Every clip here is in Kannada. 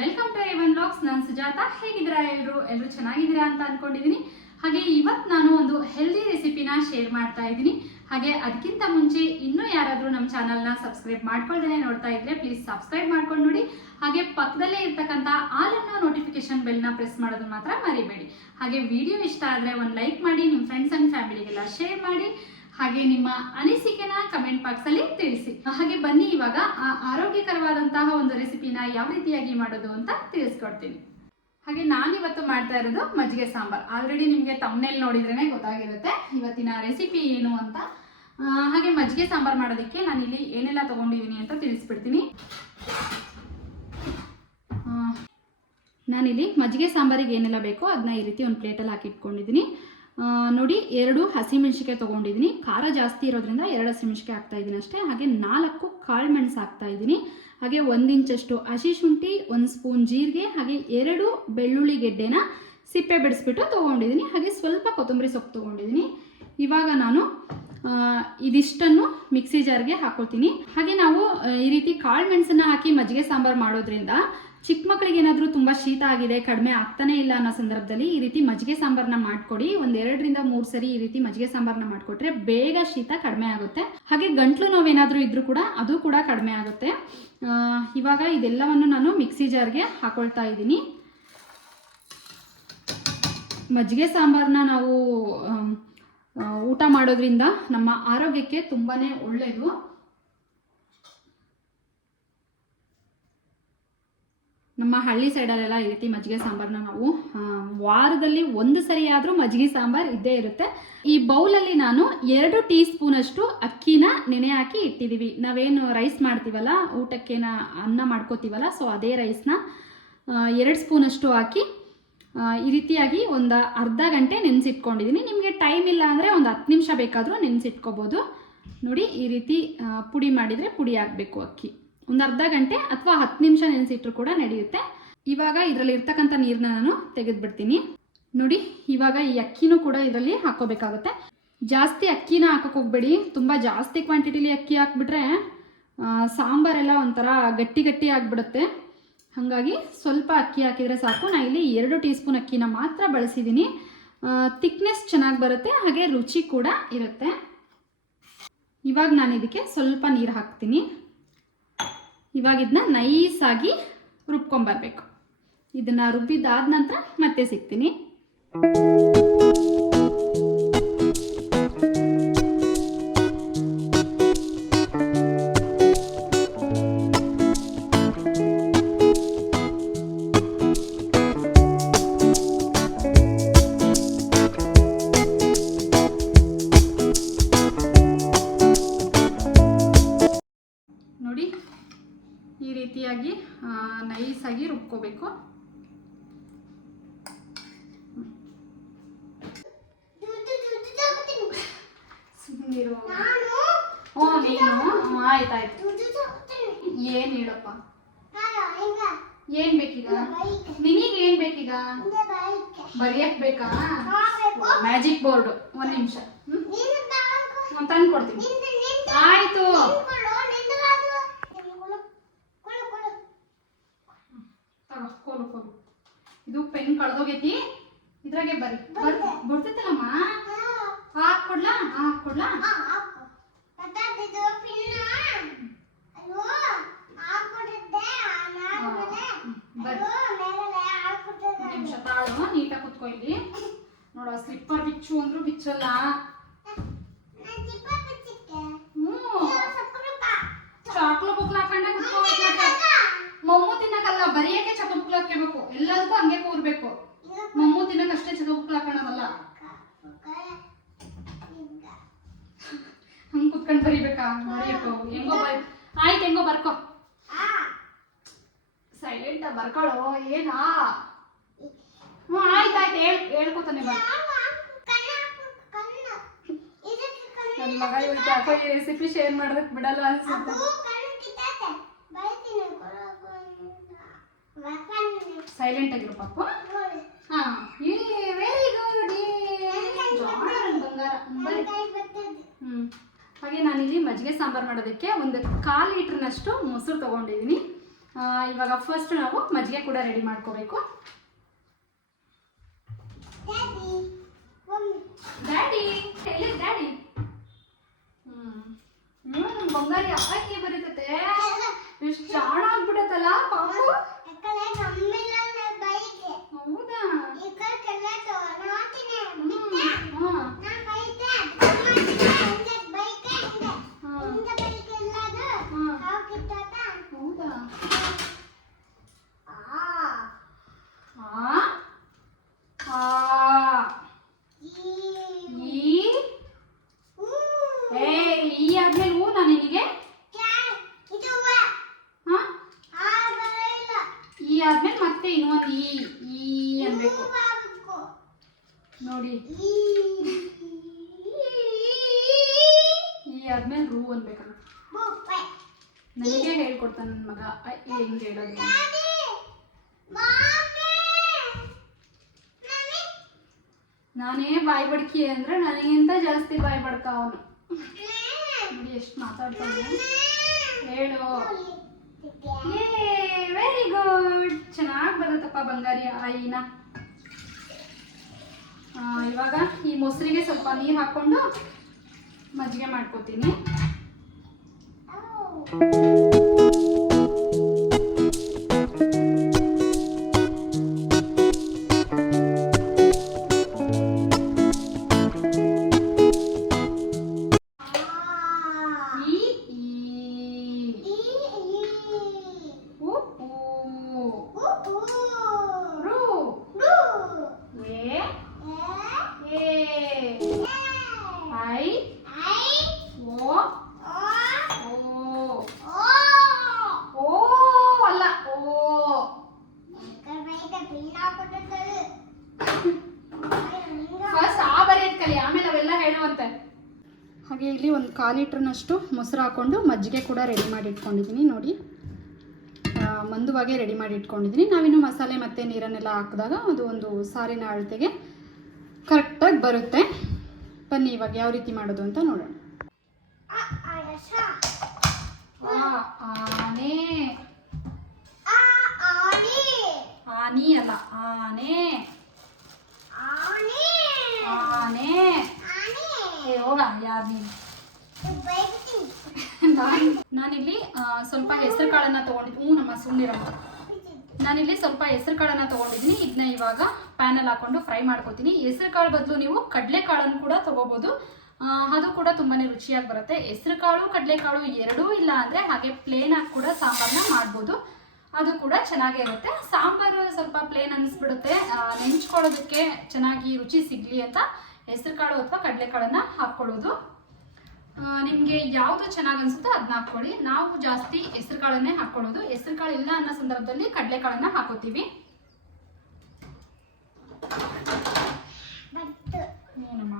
ವೆಲ್ಕಮ್ ಟು ಎವನ್ ಬ್ಲಾಗ್ಸ್ ನಾನು ಸುಜಾತ. ಹೇಗಿದ್ದೀರಾ ಎಲ್ಲರೂ ಎಲ್ಲರೂ ಚೆನ್ನಾಗಿದ್ದೀರಾ ಅಂತ ಅನ್ಕೊಂಡಿದ್ದೀನಿ ಹಾಗೆ ಇವತ್ತು ನಾನು ಒಂದು ಹೆಲ್ದಿ ರೆಸಿಪಿನ ಶೇರ್ ಮಾಡ್ತಾ ಇದ್ದೀನಿ. ಹಾಗೆ ಅದಕ್ಕಿಂತ ಮುಂಚೆ ಇನ್ನೂ ಯಾರಾದರೂ ನಮ್ಮ ಚಾನಲ್ನ ಸಬ್ಸ್ಕ್ರೈಬ್ ಮಾಡ್ಕೊಳ್ದೇ ನೋಡ್ತಾ ಇದ್ರೆ ಪ್ಲೀಸ್ ಸಬ್ಸ್ಕ್ರೈಬ್ ಮಾಡ್ಕೊಂಡು ನೋಡಿ. ಹಾಗೆ ಪಕ್ಕದಲ್ಲೇ ಇರ್ತಕ್ಕಂಥ ಆಲ್ ಅನ್ನೋ ನೋಟಿಫಿಕೇಶನ್ ಬೆಲ್ನ ಪ್ರೆಸ್ ಮಾಡೋದು ಮಾತ್ರ ಮರಿಬೇಡಿ. ಹಾಗೆ ವಿಡಿಯೋ ಇಷ್ಟ ಆದರೆ ಒಂದು ಲೈಕ್ ಮಾಡಿ ನಿಮ್ಮ ಫ್ರೆಂಡ್ಸ್ ಆ್ಯಂಡ್ ಫ್ಯಾಮಿಲಿಗೆಲ್ಲ ಶೇರ್ ಮಾಡಿ. ಹಾಗೆ ನಿಮ್ಮ ಅನಿಸಿಕೆನ ಕಮೆಂಟ್ ಬಾಕ್ಸ್ ಅಲ್ಲಿ ತಿಳಿಸಿ. ಹಾಗೆ ಬನ್ನಿ ಇವಾಗ ಆ ಆರೋಗ್ಯಕರವಾದಂತಹ ಒಂದು ರೆಸಿಪಿನ ಯಾವ ರೀತಿಯಾಗಿ ಮಾಡೋದು ಅಂತ ತಿಳಿಸ್ಕೊಡ್ತೀನಿ. ಹಾಗೆ ನಾನಿವತ್ತು ಮಾಡ್ತಾ ಇರೋದು ಮಜ್ಜಿಗೆ ಸಾಂಬಾರ್. ಆಲ್ರೆಡಿ ನಿಮಗೆ ತಮ್ಮನೇಲಿ ನೋಡಿದ್ರೇನೆ ಗೊತ್ತಾಗಿರುತ್ತೆ ಇವತ್ತಿನ ರೆಸಿಪಿ ಏನು ಅಂತ. ಹಾಗೆ ಮಜ್ಜಿಗೆ ಸಾಂಬಾರ್ ಮಾಡೋದಕ್ಕೆ ಇಲ್ಲಿ ಏನೆಲ್ಲ ತಗೊಂಡಿದ್ದೀನಿ ಅಂತ ತಿಳಿಸ್ಬಿಡ್ತೀನಿ. ನಾನಿಲ್ಲಿ ಮಜ್ಜಿಗೆ ಸಾಂಬಾರಿಗೆ ಏನೆಲ್ಲ ಬೇಕೋ ಅದನ್ನ ಈ ರೀತಿ ಒಂದು ಪ್ಲೇಟಲ್ಲಿ ಹಾಕಿಟ್ಕೊಂಡಿದ್ದೀನಿ. ನೋಡಿ, ಎರಡು ಹಸಿಮೆಣಸಿಕಾಯಿ ತೊಗೊಂಡಿದ್ದೀನಿ. ಖಾರ ಜಾಸ್ತಿ ಇರೋದ್ರಿಂದ ಎರಡು ಹಸಿಮೆಣಸಿಕಾಯಿ ಹಾಕ್ತಾ ಇದ್ದೀನಿ ಅಷ್ಟೇ. ಹಾಗೆ ನಾಲ್ಕು ಕಾಳು ಮೆಣಸು ಹಾಕ್ತಾ ಇದ್ದೀನಿ. ಹಾಗೆ ಒಂದು ಇಂಚಷ್ಟು ಹಸಿ ಶುಂಠಿ, ಒಂದು ಸ್ಪೂನ್ ಜೀರಿಗೆ, ಹಾಗೆ ಎರಡು ಬೆಳ್ಳುಳ್ಳಿ ಗೆಡ್ಡೆನ ಸಿಪ್ಪೆ ಬಿಡಿಸ್ಬಿಟ್ಟು ತೊಗೊಂಡಿದ್ದೀನಿ. ಹಾಗೆ ಸ್ವಲ್ಪ ಕೊತ್ತಂಬರಿ ಸೊಪ್ಪು ತೊಗೊಂಡಿದ್ದೀನಿ. ಇವಾಗ ನಾನು ಇದಿಷ್ಟನ್ನು ಮಿಕ್ಸಿ ಜಾರ್ಗೆ ಹಾಕೊಳ್ತೀನಿ. ಹಾಗೆ ನಾವು ಈ ರೀತಿ ಕಾಳು ಮೆಣಸನ್ನ ಹಾಕಿ ಮಜ್ಜಿಗೆ ಸಾಂಬಾರು ಮಾಡೋದ್ರಿಂದ ಚಿಕ್ಕ ಮಕ್ಕಳಿಗೆ ಏನಾದರೂ ತುಂಬ ಶೀತ ಆಗಿದೆ, ಕಡಿಮೆ ಆಗ್ತಾನೆ ಇಲ್ಲ ಅನ್ನೋ ಸಂದರ್ಭದಲ್ಲಿ ಈ ರೀತಿ ಮಜ್ಜಿಗೆ ಸಾಂಬಾರನ್ನ ಮಾಡ್ಕೊಡಿ. ಒಂದು ಎರಡರಿಂದ ಮೂರು ಸರಿ ಈ ರೀತಿ ಮಜ್ಜಿಗೆ ಸಾಂಬಾರನ್ನ ಮಾಡಿಕೊಟ್ರೆ ಬೇಗ ಶೀತ ಕಡಿಮೆ ಆಗುತ್ತೆ. ಹಾಗೆ ಗಂಟ್ಲು ನೋವೇನಾದರೂ ಇದ್ರೂ ಕೂಡ ಅದು ಕೂಡ ಕಡಿಮೆ ಆಗುತ್ತೆ. ಇವಾಗ ಇದೆಲ್ಲವನ್ನು ನಾನು ಮಿಕ್ಸಿ ಜಾರ್ಗೆ ಹಾಕೊಳ್ತಾ ಇದ್ದೀನಿ. ಮಜ್ಜಿಗೆ ಸಾಂಬಾರನ್ನ ನಾವು ಊಟ ಮಾಡೋದ್ರಿಂದ ನಮ್ಮ ಆರೋಗ್ಯಕ್ಕೆ ತುಂಬಾ ಒಳ್ಳೆಯದು ನಮ್ಮ ಹಳ್ಳಿ ಸೈಡಲ್ಲೆಲ್ಲ ಈ ರೀತಿ ಮಜ್ಜಿಗೆ ಸಾಂಬಾರನ್ನ ನಾವು ವಾರದಲ್ಲಿ ಒಂದು ಸರಿ ಆದರೂ ಮಜ್ಜಿಗೆ ಸಾಂಬಾರ್ ಇದ್ದೇ ಇರುತ್ತೆ. ಈ ಬೌಲಲ್ಲಿ ನಾನು ಎರಡು ಟೀ ಸ್ಪೂನಷ್ಟು ಅಕ್ಕಿನ ನೆನೆ ಹಾಕಿ ಇಟ್ಟಿದ್ದೀವಿ ನಾವೇನು ರೈಸ್ ಮಾಡ್ತೀವಲ್ಲ ಊಟಕ್ಕೆ ಅನ್ನ ಮಾಡ್ಕೋತೀವಲ್ಲ ಸೊ ಅದೇ ರೈಸ್ನ ಎರಡು ಸ್ಪೂನಷ್ಟು ಹಾಕಿ ಈ ರೀತಿಯಾಗಿ ಒಂದು ಅರ್ಧ ಗಂಟೆ ನೆನೆಸಿಟ್ಕೊಂಡಿದ್ದೀನಿ ನಿಮಗೆ ಟೈಮ್ ಇಲ್ಲ ಅಂದರೆ ಒಂದು ಹತ್ತು ನಿಮಿಷ ಬೇಕಾದರೂ ನೆನೆಸಿಟ್ಕೋಬೋದು. ನೋಡಿ, ಈ ರೀತಿ ಪುಡಿ ಮಾಡಿದರೆ ಪುಡಿ ಆಗಬೇಕು ಅಕ್ಕಿ. ಒಂದು ಅರ್ಧ ಗಂಟೆ ಅಥವಾ ಹತ್ತು ನಿಮಿಷ ನೆನೆಸಿಟ್ರು ಕೂಡ ನಡೆಯುತ್ತೆ. ಇವಾಗ ಇದರಲ್ಲಿ ಇರ್ತಕ್ಕಂಥ ನೀರನ್ನ ನಾನು ತೆಗೆದುಬಿಡ್ತೀನಿ. ನೋಡಿ, ಇವಾಗ ಈ ಅಕ್ಕಿನೂ ಕೂಡ ಇದರಲ್ಲಿ ಹಾಕೋಬೇಕಾಗುತ್ತೆ ಜಾಸ್ತಿ ಅಕ್ಕಿನ ಹಾಕೋಕೆ ಹೋಗ್ಬೇಡಿ. ತುಂಬ ಜಾಸ್ತಿ ಕ್ವಾಂಟಿಟಿಲಿ ಅಕ್ಕಿ ಹಾಕ್ಬಿಟ್ರೆ ಸಾಂಬಾರೆಲ್ಲ ಒಂಥರ ಗಟ್ಟಿ ಗಟ್ಟಿ ಆಗಿಬಿಡುತ್ತೆ. ಹಾಗಾಗಿ ಸ್ವಲ್ಪ ಅಕ್ಕಿ ಹಾಕಿದರೆ ಸಾಕು. ನಾನು ಇಲ್ಲಿ ಎರಡು ಟೀ ಸ್ಪೂನ್ ಅಕ್ಕಿನ ಮಾತ್ರ ಬಳಸಿದ್ದೀನಿ ತಿಕ್ನೆಸ್ ಚೆನ್ನಾಗಿ ಬರುತ್ತೆ, ಹಾಗೆ ರುಚಿ ಕೂಡ ಇರುತ್ತೆ. ಇವಾಗ ನಾನು ಇದಕ್ಕೆ ಸ್ವಲ್ಪ ನೀರು ಹಾಕ್ತೀನಿ. ಇವಾಗ ಇದನ್ನ ನೈಸಾಗಿ ರುಬ್ಕೊಂಬರ್ಬೇಕು ಇದನ್ನು ರುಬ್ಬಿದ್ದಾದ ನಂತರ ಮತ್ತೆ ಸಿಗ್ತೀನಿ. ಸುಮ್ಮನಿರು ಹ್ಞೂ ನೀನು? ಆಯ್ತಾಯ್ತು. ಏನು ಹೇಳಪ್ಪ? ಏನು ಬೇಕೀಗ? ನಿನಗೆ ಏನು ಬೇಕೀಗ? ಬರೆಯಕ್ ಬೇಕಾ? ಮ್ಯಾಜಿಕ್ ಬೋರ್ಡ್ ಒಂದು ನಿಮಿಷ. ಹ್ಮ್? ತಂದು ಕೊಡ್ತೀನಿ ಆಯ್ತು ತಗೋ ಕೋಲು ಕೋಲು ಇದು ಪೆನ್ ಕಳ್ದೋಗೈತಿ ಇದ್ರಾಗೆ ಬರಿ ಬರ್ ಬರ್ತಿತ್ತಲ್ಲಮ್ಮ ಹಾಕ್ ಕೊಡ್ಲಾ ಹಾಕ್ ಕೊಡ್ಲಾ ಬರ್ರಿ ಒಂದ್ ನಿಮಿಷ ತಾಳು ನೀಟಾಗಿ ಕುತ್ಕೊ ಇಲ್ಲಿ. ನೋಡ ಸ್ಲಿಪ್ಪರ್ ಬಿಚ್ಚು ಅಂದ್ರು ಬಿಚ್ಚಲ್ಲ ಹ್ಞೂ ಚಾಕ್ಲು ಬುಕ್ಲ ಹಾಕೊಂಡೆ ಕುತ್ಕೋಬೇಕು ಮೊಮ್ಮು ತಿನ್ನಕಲ್ಲ ಬರಿಯಕ್ಕೆ ಚಕ ಬುಕ್ಲ ಹಾಕ್ಕೋಬೇಕು ಎಲ್ಲದಕ್ಕೂ ಹಂಗೆ ಕೂರ್ಬೇಕು ಮೊಮ್ಮು ತಿನ್ನಕಷ್ಟೇ ಚಕ ಬುಕ್ಲ ಹಾಕೋಣದಲ್ಲ ಹಂಗ್ ಕುತ್ಕೊಂಡ್ ಬರಿಬೇಕಾ ಬರಿಯಕ್ಕೋ ಹೆಂಗೋ ಬರಿ ಆಯ್ತು ಹೆಂಗೋ ಬರ್ಕೋ ಸೈಲೆಂಟ್ ಬರ್ಕೊಳ್ಳೋ ಏನಾ ಹ್ಞೂ ಆಯ್ತು ಆಯ್ತು ಹೇಳ್ ಹೇಳ್ಕೊತಾನೆ ಬರ್ ನನ್ನ ಮಗ ಇವತ್ತು ಯಾಕೋ ಈ ರೆಸಿಪಿ ಶೇರ್ ಮಾಡೋದಕ್ಕೆ ಬಿಡಲ್ಲ ಅನ್ಸುತ್ತೆ. ಸೈಲೆಂಟ್ ಆಗಿರು ಪಾಪ. ಹಾ ವೆರಿ ಗುಡ್ ಬಂಗಾರ. ಹ್ಞೂ ಹಾಗೆ ನಾನಿಲ್ಲಿ ಮಜ್ಜಿಗೆ ಸಾಂಬಾರು ಮಾಡೋದಕ್ಕೆ ಒಂದು ಕಾಲು ಲೀಟ್ರ್ನಷ್ಟು ಮೊಸರು ತೊಗೊಂಡಿದ್ದೀನಿ ಇವಾಗ ಫಸ್ಟ್ ನಾವು ಮಜ್ಜಿಗೆ ಕೂಡ ರೆಡಿ ಮಾಡ್ಕೋಬೇಕು. ಡ್ಯಾಡಿ ಎಲ್ಲಿ ಡ್ಯಾಡಿ ಹ್ಮ್ ಬಂಗಾರಿ ಅಪ್ಪಕ್ಕೆ ಬರೀತತೆ. ಎಷ್ಟು ಚಾಣ ಆಗ್ಬಿಡತ್ತಲ್ಲ ಪಾಪು ಹೌದಾ ಹ್ಮ್ ಹಾ ಹೌದಾ ಆ ಆ ಈ ಏ ಈ ಆದ್ಮೇಲೆ ಹೂ ನಾನು ನಿನಗೆ ಹಾ ಈ ಆದ್ಮೇಲೆ ಮತ್ತೆ ಇನ್ನೊಂದು ಈ ಈ ಅನ್ಬೇಕು ನೋಡಿ ಈ ಆದ್ಮೇಲೆ ರೂ ಅನ್ಬೇಕಲ್ಲ ನನಗೆ ಹೇಳ್ಕೊಡ್ತಾನೆ ನನ್ನ ಮಗ. ಹಿಂಗೆ ಹೇಳೋದು ನಾನೇ ಬಾಯಿ ಬಡ್ಕಿ ಅಂದ್ರೆ ನನಗಿಂತ ಜಾಸ್ತಿ ಬಾಯಿ ಬಡ್ಕ ಅವನು. ನೋಡಿ, ಎಷ್ಟು ಮಾತಾಡ್ತಾನೆ. ಹೇಳು. ವೆರಿ ಗುಡ್ ಚೆನ್ನಾಗಿ ಬರುತ್ತಪ್ಪ ಬಂಗಾರಿ ಆಯಿನ. ಇವಾಗ ಈ ಮೊಸರಿಗೆ ಸ್ವಲ್ಪ ನೀರು ಹಾಕೊಂಡು ಮಜ್ಜಿಗೆ ಮಾಡ್ಕೋತೀನಿ. ಈ ಕಾಲು ಲೀಟ್ರ್ನಷ್ಟು ಮೊಸರು ಹಾಕ್ಕೊಂಡು ಮಜ್ಜಿಗೆ ಕೂಡ ರೆಡಿ ಮಾಡಿ ಇಟ್ಕೊಂಡಿದ್ದೀನಿ ನೋಡಿ. ಮಂದುವಾಗೆ ರೆಡಿ ಮಾಡಿ ಇಟ್ಕೊಂಡಿದ್ದೀನಿ. ನಾವಿನ್ನು ಮಸಾಲೆ ಮತ್ತು ನೀರನ್ನೆಲ್ಲ ಹಾಕಿದಾಗ ಅದು ಒಂದು ಸಾರಿನ ಅಳತೆಗೆ ಕರೆಕ್ಟಾಗಿ ಬರುತ್ತೆ. ಬನ್ನಿ ಇವಾಗ ಯಾವ ರೀತಿ ಮಾಡೋದು ಅಂತ ನೋಡೋಣ. ಆ, ಆನೆ. ಆನಿ. ಅಲ್ಲ ಆನೆ. ಆನೆ. ಆನೆ. ಹೋಗ ಯಾರು ನಾನು? ನಾನಿಲ್ಲಿ ಸ್ವಲ್ಪ ಹೆಸರು ಕಾಳನ್ನ ತಗೊಂಡಿದ್ದೀನಿ ಹ್ಞೂ ನಮ್ಮ ಸುಮ್ಮನಿರಮ್ಮ ನಾನಿಲ್ಲಿ ಸ್ವಲ್ಪ ಹೆಸರು ಕಾಳನ್ನ ತಗೊಂಡಿದ್ದೀನಿ. ಇದನ್ನ ಇವಾಗ ಪ್ಯಾನಲ್ ಹಾಕೊಂಡು ಫ್ರೈ ಮಾಡ್ಕೊತೀನಿ. ಹೆಸರು ಕಾಳು ಬದಲು ನೀವು ಕಡಲೆಕಾಳನ್ನು ಕೂಡ ತಗೋಬಹುದು ಅದು ಕೂಡ ತುಂಬಾನೇ ರುಚಿಯಾಗಿ ಬರುತ್ತೆ. ಹೆಸರು ಕಾಳು, ಕಡಲೆಕಾಳು ಎರಡೂ ಇಲ್ಲ ಅಂದರೆ ಹಾಗೆ ಪ್ಲೇನ್ ಆಗಿ ಕೂಡ ಸಾಂಬಾರನ್ನ ಮಾಡ್ಬೋದು. ಅದು ಕೂಡ ಚೆನ್ನಾಗೇ ಇರುತ್ತೆ. ಸಾಂಬಾರು ಸ್ವಲ್ಪ ಪ್ಲೇನ್ ಅನಿಸ್ಬಿಡುತ್ತೆ. ನೆಂಚ್ಕೊಳ್ಳೋದಕ್ಕೆ ಚೆನ್ನಾಗಿ ರುಚಿ ಸಿಗಲಿ ಅಂತ ಹೆಸರು ಕಾಳು ಅಥವಾ ಕಡಲೆಕಾಳನ್ನ ಹಾಕ್ಕೊಳ್ಳೋದು. ನಿಮಗೆ ಯಾವುದು ಚೆನ್ನಾಗಿ ಅನಿಸುತ್ತೋ ಅದನ್ನ ಹಾಕ್ಕೊಳ್ಳಿ. ನಾವು ಜಾಸ್ತಿ ಹೆಸರು ಕಾಳನ್ನೇ ಹಾಕ್ಕೊಳ್ಳೋದು. ಹೆಸರು ಕಾಳು ಇಲ್ಲ ಅನ್ನೋ ಸಂದರ್ಭದಲ್ಲಿ ಕಡಲೆಕಾಳನ್ನ ಹಾಕೋತೀವಿ.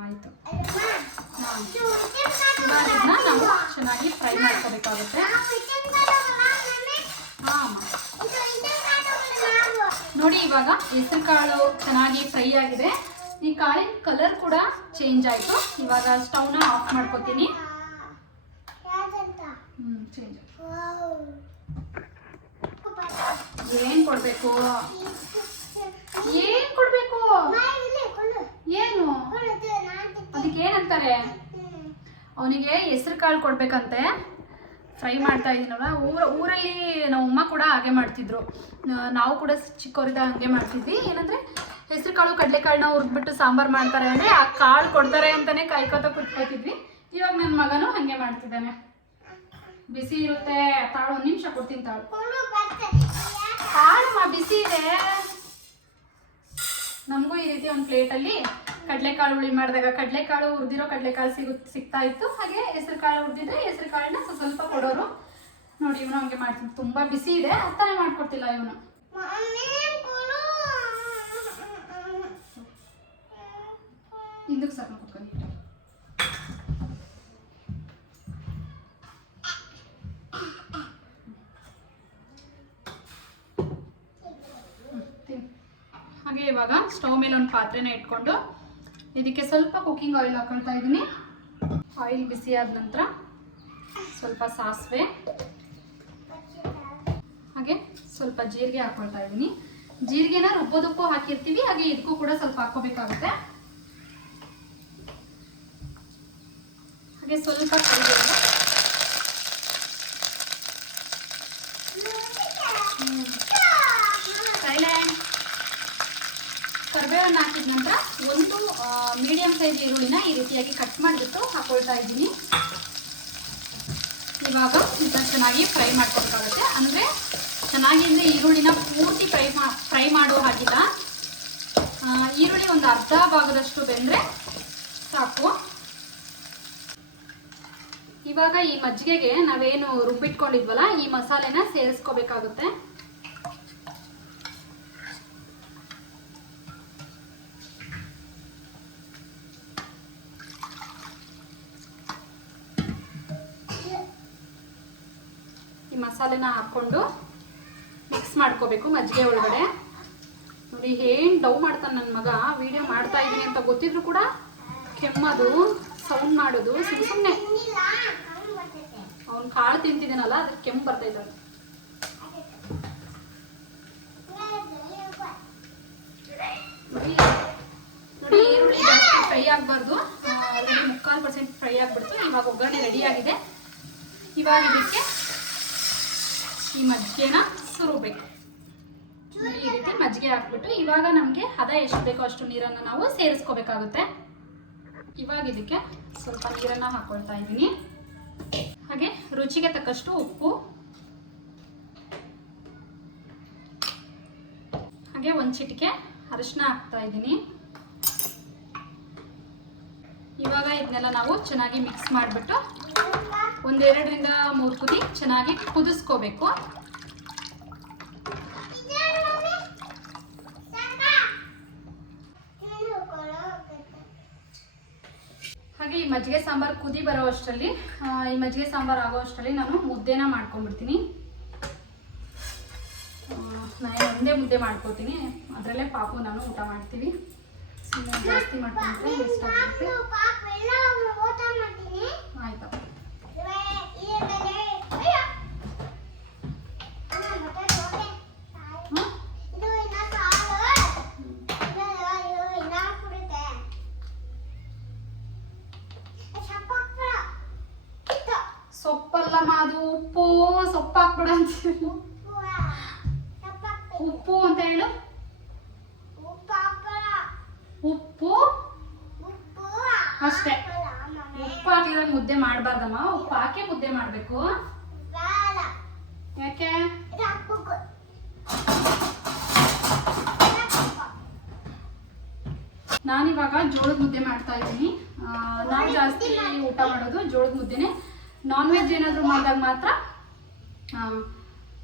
ಆಯಿತು. ನಾವು ಚೆನ್ನಾಗಿ ಫ್ರೈ ಮಾಡ್ಕೋಬೇಕಾಗುತ್ತೆ. ನೋಡಿ ಇವಾಗ ಹೆಸರು ಕಾಳು ಚೆನ್ನಾಗಿ ಫ್ರೈ ಆಗಿದೆ. ಈ ಕಾಳಿನ ಕಲರ್ ಕೂಡ ಚೇಂಜ್ ಆಯಿತು. ಇವಾಗ ಸ್ಟವ್ನ ಆಫ್ ಮಾಡ್ಕೋತೀನಿ. ಏನ್ ಕೊಡ್ಬೇಕು? ಏನು ಕೊಡಬೇಕು? ಏನು? ಅದಕ್ಕೆ ಏನಂತಾರೆ ಅವನಿಗೆ ಹೆಸರು ಕಾಳು ಕೊಡ್ಬೇಕಂತೆ. ಫ್ರೈ ಮಾಡ್ತಾ ಇದ್ದೀನಲ್ಲ ಊರ, ಊರಲ್ಲಿ ನಮ್ಮ ಅಮ್ಮ ಕೂಡ ಹಾಗೆ ಮಾಡ್ತಿದ್ರು. ನಾವು ಕೂಡ ಚಿಕ್ಕವರಿದ್ದಾಗ ಹಾಗೆ ಮಾಡ್ತಿದ್ವಿ. ಏನಂದ್ರೆ ಹೆಸರು ಕಾಳು ಕಡಲೆಕಾಳನ್ನ ಹುರಿದ್ಬಿಟ್ಟು ಸಾಂಬಾರು ಮಾಡ್ತಾರೆ ಅಂದರೆ ಆ ಕಾಳು ಕೊಡ್ತಾರೆ ಅಂತಲೇ ಕಾಯ್ಕೋತ ಕುತ್ಕೋತಿದ್ವಿ. ಇವಾಗ ನನ್ನ ಮಗನೂ ಹಾಗೆ ಮಾಡ್ತಿದ್ದಾನೆ. ಬಿಸಿ ಇರುತ್ತೆ. ತಾಳು ಒಂದು ನಿಮಿಷ ಕೊಡ್ತೀನಿ ತಾಳು. ಕಾಳಮ್ಮ ಬಿಸಿ ಇದೆ. ನಮಗೂ ಈ ರೀತಿ ಒಂದು ಪ್ಲೇಟಲ್ಲಿ ಕಡಲೆಕಾಳು ಹುಳಿ ಮಾಡಿದಾಗ ಕಡಲೆಕಾಳು ಹುರಿದಿರೋ ಕಡಲೆಕಾಳು ಸಿಗು, ಸಿಗ್ತಾ ಇತ್ತು. ಹಾಗೆ ಹೆಸರು ಕಾಳು ಹುರಿದಿದ್ರೆ ಹೆಸರು ಕಾಳನ್ನ ಸ್ವಲ್ಪ ಸ್ವಲ್ಪ ಕೊಡೋರು. ನೋಡಿ, ಇವನು ಹಂಗೆ ಮಾಡ್ತೀನಿ ತುಂಬ ಬಿಸಿ ಇದೆ. ಅರ್ಥನೇ ಮಾಡ್ಕೊಡ್ತಿಲ್ಲ ಇವನು. ಹಿಂದಕ್ಕೆ ಸಾಕು ಕುತ್ಕೊಂಡು. ಹಾಗೆ ಇವಾಗ ಸ್ಟವ್ ಮೇಲೆ ಒಂದು ಪಾತ್ರೆನ ಇಟ್ಕೊಂಡು ಇದಕ್ಕೆ ಸ್ವಲ್ಪ ಕುಕ್ಕಿಂಗ್ ಆಯಿಲ್ ಹಾಕೊಳ್ತಾ ಇದ್ದೀನಿ. ಆಯಿಲ್ ಬಿಸಿ ಆದ ನಂತರ ಸ್ವಲ್ಪ ಸಾಸಿವೆ. ಹಾಗೆ ಸ್ವಲ್ಪ ಜೀರಿಗೆ ಹಾಕೊಳ್ತಾ ಇದ್ದೀನಿ. ಜೀರಿಗೆನ ರುಬ್ಬೋದಕ್ಕೂ ಹಾಕಿರ್ತೀವಿ, ಹಾಗೆ ಇದಕ್ಕೂ ಕೂಡ ಸ್ವಲ್ಪ ಹಾಕೋಬೇಕಾಗುತ್ತೆ ಹಾಗೆ ಸ್ವಲ್ಪ ಕರಿಬೇವು ಕರಿಬೇವನ್ನ ಹಾಕಿದ ನಂತರ ಒಂದು ಮೀಡಿಯಂ ಸೈಜ್ ಈರುಳ್ಳಿನ ಈ ರೀತಿಯಾಗಿ ಕಟ್ ಮಾಡಿಬಿಟ್ಟು ಹಾಕೊಳ್ತಾ ಇದ್ದೀನಿ ಇವಾಗ ಇದನ್ನ ಚೆನ್ನಾಗಿ ಫ್ರೈ ಮಾಡ್ಕೊಬೇಕಾಗುತ್ತೆ ಅಂದರೆ ಚೆನ್ನಾಗಿ ಅಂದರೆ ಈರುಳ್ಳಿನ ಪೂರ್ತಿ ಫ್ರೈ ಮಾ ಫ್ರೈ ಮಾಡೋ ಹಾಗಿಲ್ಲ. ಈರುಳ್ಳಿ ಒಂದು ಅರ್ಧ ಭಾಗದಷ್ಟು ಬೆಂದರೆ ಸಾಕು. ಇವಾಗ ಈ ಮಜ್ಜಿಗೆಗೆ ನಾವೇನು ರುಬ್ಬಿಟ್ಕೊಂಡಿದ್ವಲ್ಲ, ಈ ಮಸಾಲೆನ ಸೇರಿಸ್ಕೋಬೇಕಾಗುತ್ತೆ. ಈ ಮಸಾಲೆನ ಹಾಕ್ಕೊಂಡು ಮಿಕ್ಸ್ ಮಾಡ್ಕೋಬೇಕು ಮಜ್ಜಿಗೆ ಒಳಗಡೆ. ನೋಡಿ, ಏನ್ ಡೌ ಮಾಡ್ತಾನೆ ನನ್ನ ಮಗ. ವಿಡಿಯೋ ಮಾಡ್ತಾ ಇದ್ದೀನಿ ಅಂತ ಗೊತ್ತಿದ್ರು ಕೂಡ ಕೆಮ್ಮದು. ಸೌಂಡ್ ಮಾಡೋದು, ಸುಮ್ ಸುಮ್ಮನೆ ಅವ್ನು ಕಾಳು ತಿಂತಿದ್ದೀನಲ್ಲ ಅದಕ್ಕೆ ಕೆಂಪು ಬರ್ತಾ ಇದ್ದಾನೆ ನೋಡಿ ಈರುಳ್ಳಿ ಫ್ರೈ ಆಗಬಾರ್ದು. ಮುಕ್ಕಾಲು ಪರ್ಸೆಂಟ್ ಫ್ರೈ ಆಗಿಬಿಡ್ತು. ಇವಾಗ ಒಗ್ಗರಣೆ ರೆಡಿ ಆಗಿದೆ. ಇವಾಗ ಇದಕ್ಕೆ ಈ ಮಜ್ಜಿಗೆನ ಸುರುಬೇಕು. ಈ ರೀತಿ ಮಜ್ಜಿಗೆ ಹಾಕ್ಬಿಟ್ಟು ಇವಾಗ ನಮಗೆ ಹದ ಎಷ್ಟು ಬೇಕೋ ಅಷ್ಟು ನೀರನ್ನು ನಾವು ಸೇರಿಸ್ಕೋಬೇಕಾಗುತ್ತೆ. ಇವಾಗ ಇದಕ್ಕೆ ಸ್ವಲ್ಪ ನೀರನ್ನು ಹಾಕೊಳ್ತಾ ಇದ್ದೀನಿ. ಹಾಗೆ ರುಚಿಗೆ ತಕ್ಕಷ್ಟು ಉಪ್ಪು. ಹಾಗೆ ಒಂದು ಚಿಟಿಕೆ ಅರಿಶಿನ ಹಾಕ್ತಾ ಇದ್ದೀನಿ. ಇವಾಗ ಇದನ್ನೆಲ್ಲ ನಾವು ಚೆನ್ನಾಗಿ ಮಿಕ್ಸ್ ಮಾಡಿಬಿಟ್ಟು ಒಂದೆರಡರಿಂದ ಮೂರು ಕುದಿ ಚೆನ್ನಾಗಿ ಕುದಿಸ್ಕೋಬೇಕು ಹಾಗೆ ಈ ಮಜ್ಜಿಗೆ ಸಾಂಬಾರು ಕುದಿ ಬರೋ ಅಷ್ಟರಲ್ಲಿ ಈ ಮಜ್ಜಿಗೆ ಸಾಂಬಾರು ಆಗೋ ಅಷ್ಟರಲ್ಲಿ ನಾನು ಮುದ್ದೆನ ಮಾಡ್ಕೊಂಡ್ಬಿಡ್ತೀನಿ. ನಾನು ಒಂದೇ ಮುದ್ದೆ ಮಾಡ್ಕೋತೀನಿ ಅದರಲ್ಲೇ ಪಾಪು ನಾನು ಊಟ ಮಾಡ್ತೀವಿ. ಸುಮ್ಮನೆ ಜಾಸ್ತಿ ಮಾಡ್ಕೊಂಡ್ರೆ ಆಗುತ್ತೆ. ಆಯ್ತಾ ಹ್ಮ್? ಸೊಪ್ಪಲ್ಲಮ್ಮ ಅದು ಉಪ್ಪು ಸೊಪ್ಪು ಹಾಕ್ಬಿಡ ಅಂತ ಉಪ್ಪು ಅಂತ ಹೇಳು. ಉಪ್ಪು? ಅಷ್ಟೇ. ಉಪ್ಪು ಹಾಕಿದಾಗ ಮುದ್ದೆ ಮಾಡಬಾರ್ದಮ್ಮ. ಉಪ್ಪು ಹಾಕಿ ಮುದ್ದೆ ಮಾಡಬೇಕು. ಯಾಕೆ? ನಾನಿವಾಗ ಜೋಳದ ಮುದ್ದೆ ಮಾಡ್ತಾ ಇದ್ದೀನಿ. ನಾನು ಜಾಸ್ತಿ ಊಟ ಮಾಡೋದು ಜೋಳದ ಮುದ್ದೆನೆ. ನಾನ್ ವೆಜ್ ಏನಾದರೂ ಮಾಡಿದಾಗ ಮಾತ್ರ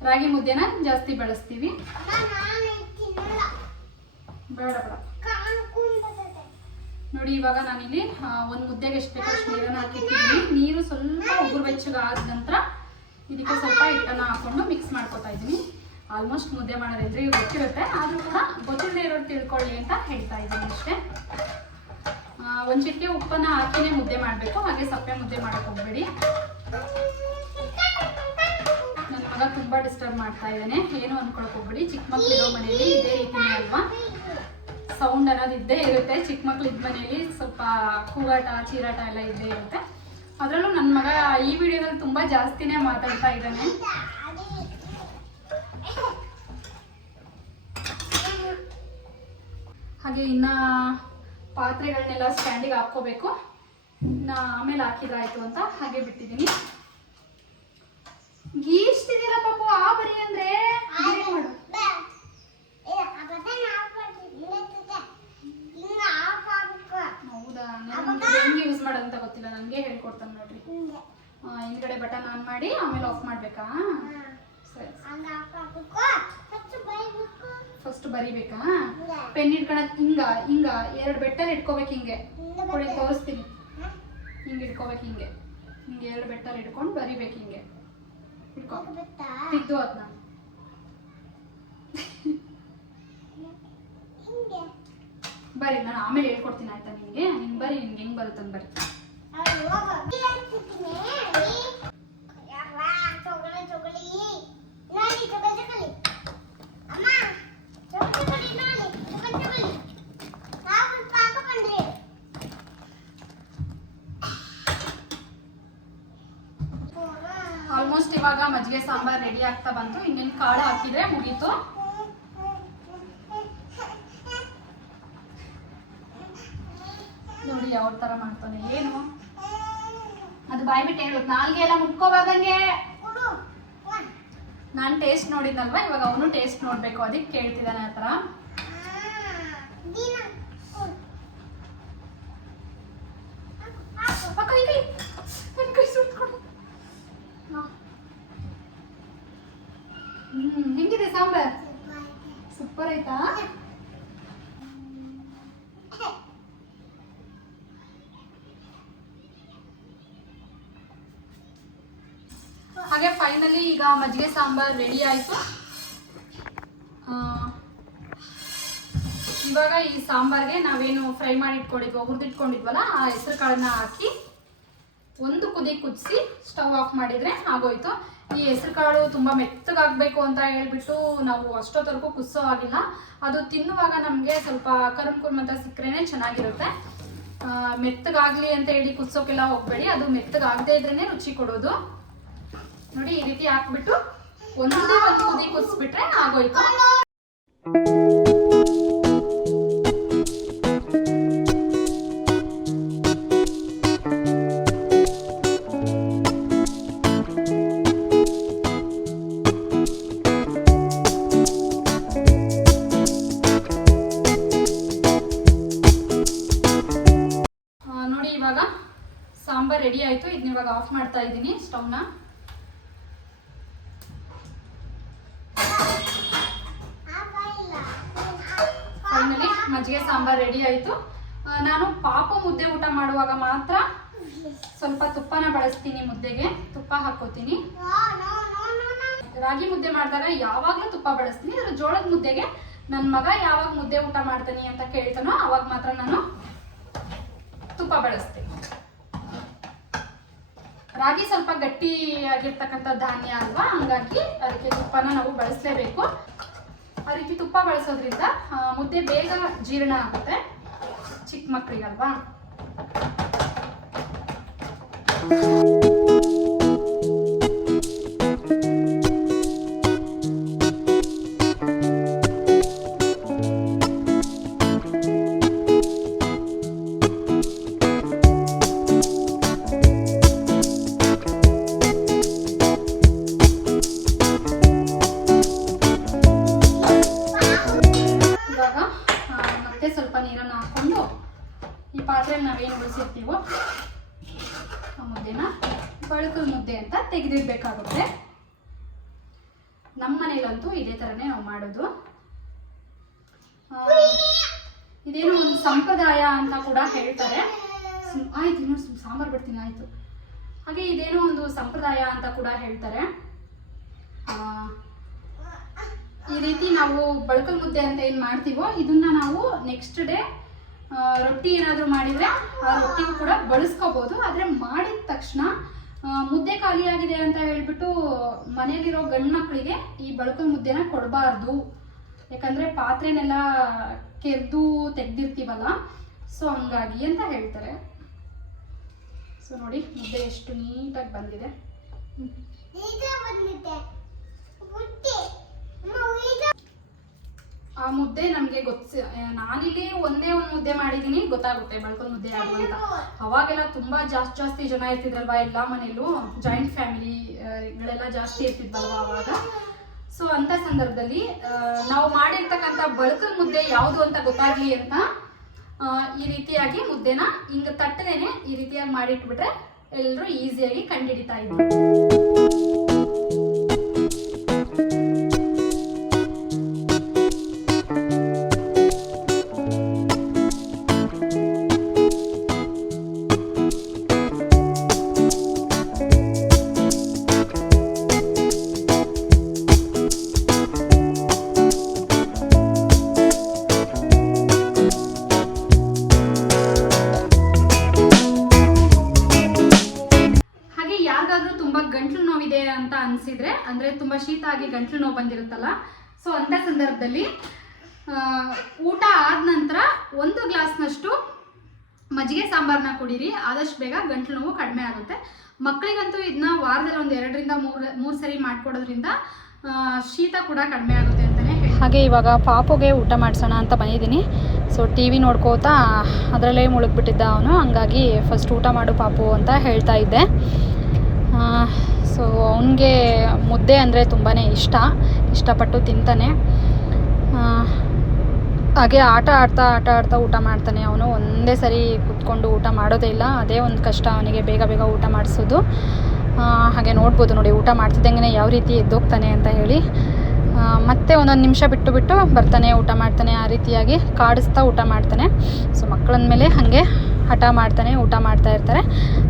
ರಾಗಿ ಮುದ್ದೆನ ಜಾಸ್ತಿ ಬಳಸ್ತೀವಿ. ನೋಡಿ, ಇವಾಗ ನಾನಿಲ್ಲಿ ಒಂದು ಮುದ್ದೆಗೆ ಎಷ್ಟು ಬೇಕೋ ಅಷ್ಟು ನೀರನ್ನು ಹಾಕಿರ್ತೀನಿ. ನೀರು ಸ್ವಲ್ಪ ಉಗುರು ಬೆಚ್ಚಗಾದ ನಂತರ ಇದಕ್ಕೆ ಸ್ವಲ್ಪ ಹಿಟ್ಟನ್ನು ಹಾಕೊಂಡು ಮಿಕ್ಸ್ ಮಾಡ್ಕೊತಾ ಇದ್ದೀನಿ. ಆಲ್ಮೋಸ್ಟ್ ಮುದ್ದೆ ಮಾಡೋದು ಎಲ್ರಿಗೂ ಗೊತ್ತಿರುತ್ತೆ. ಆದರೂ ಕೂಡ ಗೊತ್ತಿಲ್ಲದೆ ಇರೋರು ತಿಳ್ಕೊಳ್ಳಿ ಅಂತ ಹೇಳ್ತಾ ಇದ್ದೀನಿ ಅಷ್ಟೇ. ಒಂದು ಚಿಟಿಕೆ ಉಪ್ಪನ್ನು ಹಾಕಿನೇ ಮುದ್ದೆ ಮಾಡಬೇಕು. ಹಾಗೆ ಸಪ್ಪೆ ಮುದ್ದೆ ಮಾಡೋಕ್ಕೆ ಹೋಗ್ಬೇಡಿ. ಮಗ ತುಂಬಾ ಡಿಸ್ಟರ್ಬ್ ಮಾಡ್ತಾ ಇದ್ದಾನೆ. ಏನು ಅನ್ಕೊಳಕ್ ಹೋಗ್ಬೇಡಿ. ಚಿಕ್ಕ ಮಕ್ಕಳಿರೋ ಮನೆಯಲ್ಲಿ ಇದೇ ರೀತಿನೇ ಅಲ್ವಾ? ಸೌಂಡ್ ಅನ್ನೋದು ಇದ್ದೇ ಇರುತ್ತೆ. ಚಿಕ್ಕ ಮಕ್ಳು ಇದ್ದ ಮನೆಯಲ್ಲಿ ಸ್ವಲ್ಪ ಕೂಗಾಟ, ಚೀರಾಟ ಎಲ್ಲ ಇದ್ದೇ ಇರುತ್ತೆ. ಅದರಲ್ಲೂ ನನ್ನ ಮಗ ಈ ವಿಡಿಯೋದಲ್ಲಿ ತುಂಬಾ ಜಾಸ್ತಿನೇ ಮಾತಾಡ್ತಾ ಇದ್ದಾನೆ. ಹಾಗೆ ಇನ್ನ ಪಾತ್ರೆಗಳನ್ನೆಲ್ಲ ಸ್ಟ್ಯಾಂಡಿಗೆ ಹಾಕ್ಕೋಬೇಕು. ಇನ್ನ ಆಮೇಲೆ ಹಾಕಿದ್ರಾಯ್ತು ಅಂತ ಹಾಗೆ ಬಿಟ್ಟಿದ್ದೀನಿ. ಗೀಚ್ತಿದೀರ ಪಾಪು ಆ ಬರಿ ಅಂದ್ರೆ? ಹೌದಾ? ಹೆಂಗೆ ಯೂಸ್ ಮಾಡೋದಂತ ಗೊತ್ತಿಲ್ಲ ನನಗೆ ಹೇಳ್ಕೊಡ್ತಾನೆ ನೋಡ್ರಿ. ಹಿಂದ್ಗಡೆ ಬಟನ್ ಆನ್ ಮಾಡಿ ಆಮೇಲೆ ಆಫ್ ಮಾಡ್ಬೇಕಾ? ಸರಿ ಫಸ್ಟ್ ಬರಿಬೇಕಾ? ಪೆನ್ ಇಟ್ಕೊಳಕ್ ಹಿಂಗ ಹಿಂಗ ಎರಡು ಬೆಟ್ಟಲ್ಲಿ ಇಟ್ಕೋಬೇಕು ಹಿಂಗೆ. ಕೊಡಿ ತೋರಿಸ್ತೀನಿ. ಹಿಂಗೆ ಇಟ್ಕೋಬೇಕು ಹಿಂಗೆ. ಹಿಂಗೆ ಎರಡು ಬೆಟ್ಟಲ್ಲಿ ಇಟ್ಕೊಂಡು ಬರಿಬೇಕು ಹಿಂಗೆ. ತಿದ್ದು ಅದನ್ನ ಬರಿ ನಾನು ಆಮೇಲೆ ಹೇಳ್ಕೊಡ್ತೀನಿ ಆಯ್ತಾ ನಿಮಗೆ ನಿಂಗೆ ಬರಿ ನಿಮ್ಗೆ ಹೆಂಗ್ ಬರುತ್ತೆ ಅಂತ ಬರಿ. ಸಾಂಬಾರ್ ರೆಡಿ ಆಗ್ತಾ ಬಂತು. ಇನ್ನೇನು ಕಾಳು ಹಾಕಿದ್ರೆ ಮುಗೀತು. ನೋಡಿ ಯಾವ ತರ ಮಾಡ್ತಾನೆ. ಏನು? ಅದು ಬಾಯ್ ಬಿಟ್ಟು ಹೇಳು. ನಾಲ್ಗೆ ಎಲ್ಲ ಮುಟ್ಕೋಬಾರ್ದಂಗೆ. ನಾನು ಟೇಸ್ಟ್ ನೋಡಿದ್ನಲ್ವಾ? ಇವಾಗ ಅವನು ಟೇಸ್ಟ್ ನೋಡ್ಬೇಕು. ಅದಕ್ಕೆ ಕೇಳ್ತಿದ್ದಾನೆ ಆ ಅಕ್ಕ, ಇಲ್ಲಿ. ನನ್ ಕೈ ಸುಟ್ಕೊಡು. ಹಾ. ಹ್ಮ್ ಹೆಂಗಿದೆ ಸಾಂಬಾರ್ ಸೂಪರ್ ಆಯ್ತಾ ಹಾಗೆ ಫೈನಲಿ ಈಗ ಮಜ್ಜಿಗೆ ಸಾಂಬಾರ್ ರೆಡಿ ಆಯಿತು. ಇವಾಗ ಈ ಸಾಂಬಾರ್ಗೆ ನಾವೇನು ಫ್ರೈ ಮಾಡಿ ಇಟ್ಕೊಂಡಿದ್ವೋ ಹುರಿದಿಟ್ಕೊಂಡಿದ್ವಲ್ಲ, ಆ ಹೆಸರು ಕಾಳನ್ನ ಹಾಕಿ ಒಂದು ಕುದಿ ಕುದಿಸಿ ಸ್ಟವ್ ಆಫ್ ಮಾಡಿದರೆ ಆಗೋಯ್ತು. ಈ ಹೆಸರು ಕಾಳು ತುಂಬ ಮೆತ್ತಗಾಗಬೇಕು ಅಂತ ಹೇಳ್ಬಿಟ್ಟು ನಾವು ಅಷ್ಟೊತ್ತವರೆಗೂ ಕುದಿಸೋ ಆಗಿಲ್ಲ ಅದು ತಿನ್ನುವಾಗ ನಮಗೆ ಸ್ವಲ್ಪ ಕರುಮ್ ಕುರುಮ್ ಅಂತ ಸಿಕ್ಕರೇನೆ ಚೆನ್ನಾಗಿರುತ್ತೆ. ಮೆತ್ತಗಾಗ್ಲಿ ಅಂತ ಹೇಳಿ ಕುದಿಸೋಕೆಲ್ಲ ಹೋಗಬೇಡಿ. ಅದು ಮೆತ್ತಗಾಗದೇ ಇದ್ರೇ ರುಚಿ ಕೊಡೋದು. ನೋಡಿ ಈ ರೀತಿ ಹಾಕ್ಬಿಟ್ಟು ಒಂದೇ ಒಂದು ಕುದಿ ಕುದಿಸ್ಬಿಟ್ರೆ ಆಗೋಯ್ತು. ತುಪ್ಪನ ಮುದ್ದೆಗೆ. ತುಪ್ಪ ಹಾಕೋತೀನಿ ರಾಗಿ ಮುದ್ದೆ ಮಾಡಿದಾಗ ಯಾವಾಗಲೂ ತುಪ್ಪ ಬಳಸ್ತೀನಿ. ಅದ್ರ ಜೋಳದ ಮುದ್ದೆಗೆ ನನ್ನ ಮಗ ಯಾವಾಗ ಮುದ್ದೆ ಊಟ ಮಾಡ್ತಾನೆ ಅಂತ ಕೇಳ್ತಾನೋ ಅವಾಗ ಮಾತ್ರ ನಾನು ತುಪ್ಪ ಬಳಸ್ತೀನಿ. ರಾಗಿ ಸ್ವಲ್ಪ ಗಟ್ಟಿಯಾಗಿರ್ತಕ್ಕಂಥ ಧಾನ್ಯ ಅಲ್ವಾ? ಹಂಗಾಗಿ ಅದಕ್ಕೆ ತುಪ್ಪನ ನಾವು ಬಳಸಲೇಬೇಕು. ಆ ರೀತಿ ತುಪ್ಪ ಬಳಸೋದ್ರಿಂದ ಮುದ್ದೆ ಬೇಗ ಜೀರ್ಣ ಆಗುತ್ತೆ. ಚಿಕ್ಕ ಮಕ್ಕಳಿಗಲ್ವಾ Música ರೀತಿ ನಾವು ಬಳಕಲ್ ಮುದ್ದೆ ಅಂತ ಏನು ಮಾಡ್ತೀವೋ, ಇದನ್ನ ನಾವು ನೆಕ್ಸ್ಟ್ ಡೇ ರೊಟ್ಟಿ ಏನಾದರೂ ಮಾಡಿದರೆ ಆ ರೊಟ್ಟಿಗೂ ಕೂಡ ಬಳಸ್ಕೋಬೋದು. ಆದರೆ ಮಾಡಿದ ತಕ್ಷಣ ಮುದ್ದೆ ಖಾಲಿಯಾಗಿದೆ ಅಂತ ಹೇಳ್ಬಿಟ್ಟು ಮನೆಯಲ್ಲಿರೋ ಗಂಡು ಮಕ್ಕಳಿಗೆ ಈ ಬಳಕಲ್ ಮುದ್ದೆನ ಕೊಡಬಾರ್ದು. ಯಾಕಂದರೆ ಪಾತ್ರೆನೆಲ್ಲ ಕೆರೆದು ತೆಗ್ದಿರ್ತೀವಲ್ಲ, ಸೊ ಹಂಗಾಗಿ ಅಂತ ಹೇಳ್ತಾರೆ. ಸೊ ನೋಡಿ, ಮುದ್ದೆ ಎಷ್ಟು ನೀಟಾಗಿ ಬಂದಿದೆ. ಆ ಮುದ್ದೆ ನಮಗೆ ಗೊತ್ತ ನಾನಿಲ್ಲಿ ಒಂದೇ ಒಂದು ಮುದ್ದೆ ಮಾಡಿದ್ದೀನಿ, ಗೊತ್ತಾಗುತ್ತೆ ಬಳ್ಕೊಂಡ್ ಮುದ್ದೆ ಅಂತ. ಅವಾಗೆಲ್ಲ ತುಂಬಾ ಜಾಸ್ತಿ ಜಾಸ್ತಿ ಜನ ಇರ್ತಿದ್ರಲ್ವಾ ಎಲ್ಲ ಮನೆಯಲ್ಲೂ ಜಾಯಿಂಟ್ ಫ್ಯಾಮಿಲಿ ಗಳೆಲ್ಲ ಜಾಸ್ತಿ ಇರ್ತಿದ್ವಲ್ವಾ ಅವಾಗ? ಸೊ ಅಂತ ಸಂದರ್ಭದಲ್ಲಿ ನಾವು ಮಾಡಿರ್ತಕ್ಕಂಥ ಬಳಕಲ್ ಮುದ್ದೆ ಯಾವುದು ಅಂತ ಗೊತ್ತಾಗ್ಲಿ ಅಂತ ಈ ರೀತಿಯಾಗಿ ಮುದ್ದೆನ ಹಿಂಗ ತಟ್ಟದೇನೆ ಈ ರೀತಿಯಾಗಿ ಮಾಡಿಟ್ಬಿಟ್ರೆ ಎಲ್ಲರೂ ಈಸಿಯಾಗಿ ಕಂಡಿಡಿತಾ ಇದ್ರು ಗಂಟ್ಲು ನೋವು ಬಂದಿರುತ್ತಲ್ಲ? ಸೊ ಅಂತ ಸಂದರ್ಭದಲ್ಲಿ ಊಟ ಆದ ನಂತರ ಒಂದು ಗ್ಲಾಸ್ನಷ್ಟು ಮಜ್ಜಿಗೆ ಸಾಂಬಾರನ್ನ ಕುಡೀರಿ. ಆದಷ್ಟು ಬೇಗ ಗಂಟ್ಲು ನೋವು ಕಡಿಮೆ ಆಗುತ್ತೆ. ಮಕ್ಕಳಿಗಂತೂ ಇದನ್ನ ವಾರದಲ್ಲಿ ಒಂದು ಎರಡರಿಂದ ಮೂರು ಮೂರು ಸರಿ ಮಾಡ್ಕೊಡೋದ್ರಿಂದ ಶೀತ ಕೂಡ ಕಡಿಮೆ ಆಗುತ್ತೆ ಅಂತಲೇ ಹಾಗೆ ಇವಾಗ ಪಾಪುಗೆ ಊಟ ಮಾಡಿಸೋಣ ಅಂತ ಬಂದಿದ್ದೀನಿ. ಸೊ ಟಿ ವಿ ನೋಡ್ಕೋತಾ ಅದರಲ್ಲೇ ಮುಳುಗ್ಬಿಟ್ಟಿದ್ದ ಅವನು. ಹಂಗಾಗಿ ಫಸ್ಟ್ ಊಟ ಮಾಡು ಪಾಪು ಅಂತ ಹೇಳ್ತಾ ಇದ್ದೆ. ಸೊ ಅವನಿಗೆ ಮುದ್ದೆ ಅಂದರೆ ತುಂಬಾ ಇಷ್ಟ, ಇಷ್ಟಪಟ್ಟು ತಿಂತಾನೆ. ಹಾಗೆ ಆಟ ಆಡ್ತಾ ಆಟ ಆಡ್ತಾ ಊಟ ಮಾಡ್ತಾನೆ ಅವನು. ಒಂದೇ ಸರಿ ಕುತ್ಕೊಂಡು ಊಟ ಮಾಡೋದೇ ಇಲ್ಲ, ಅದೇ ಒಂದು ಕಷ್ಟ ಅವನಿಗೆ ಬೇಗ ಬೇಗ ಊಟ ಮಾಡಿಸೋದು. ಹಾಗೆ ನೋಡ್ಬೋದು ನೋಡಿ, ಊಟ ಮಾಡ್ತಿದ್ದಂಗೆ ಯಾವ ರೀತಿ ಎದ್ದೋಗ್ತಾನೆ ಅಂತ ಹೇಳಿ. ಮತ್ತೆ ಒಂದೊಂದು ನಿಮಿಷ ಬಿಟ್ಟು ಬಿಟ್ಟು ಬರ್ತಾನೆ, ಊಟ ಮಾಡ್ತಾನೆ ಆ ರೀತಿಯಾಗಿ ಕಾಡಿಸ್ತಾ ಊಟ ಮಾಡ್ತಾನೆ. ಸೊ ಮಕ್ಕಳಂದಮೇಲೆ ಹಾಗೆ ಹಠ ಮಾಡ್ತಾನೆ, ಊಟ ಮಾಡ್ತಾ ಇರ್ತಾರೆ.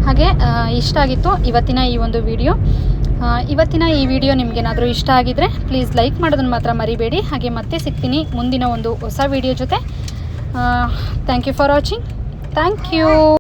ಹಾಗೆ ಇಷ್ಟ ಆಗಿತ್ತು ಇವತ್ತಿನ ಈ ಒಂದು ವಿಡಿಯೋ. ಇವತ್ತಿನ ಈ ವಿಡಿಯೋ ನಿಮಗೇನಾದರೂ ಇಷ್ಟ ಆಗಿದ್ದರೆ ಪ್ಲೀಸ್ ಲೈಕ್ ಮಾಡೋದನ್ನು ಮಾತ್ರ ಮರಿಬೇಡಿ. ಹಾಗೆ ಮತ್ತೆ ಸಿಗ್ತೀನಿ ಮುಂದಿನ ಒಂದು ಹೊಸ ವಿಡಿಯೋ ಜೊತೆ. Thank you for watching thank you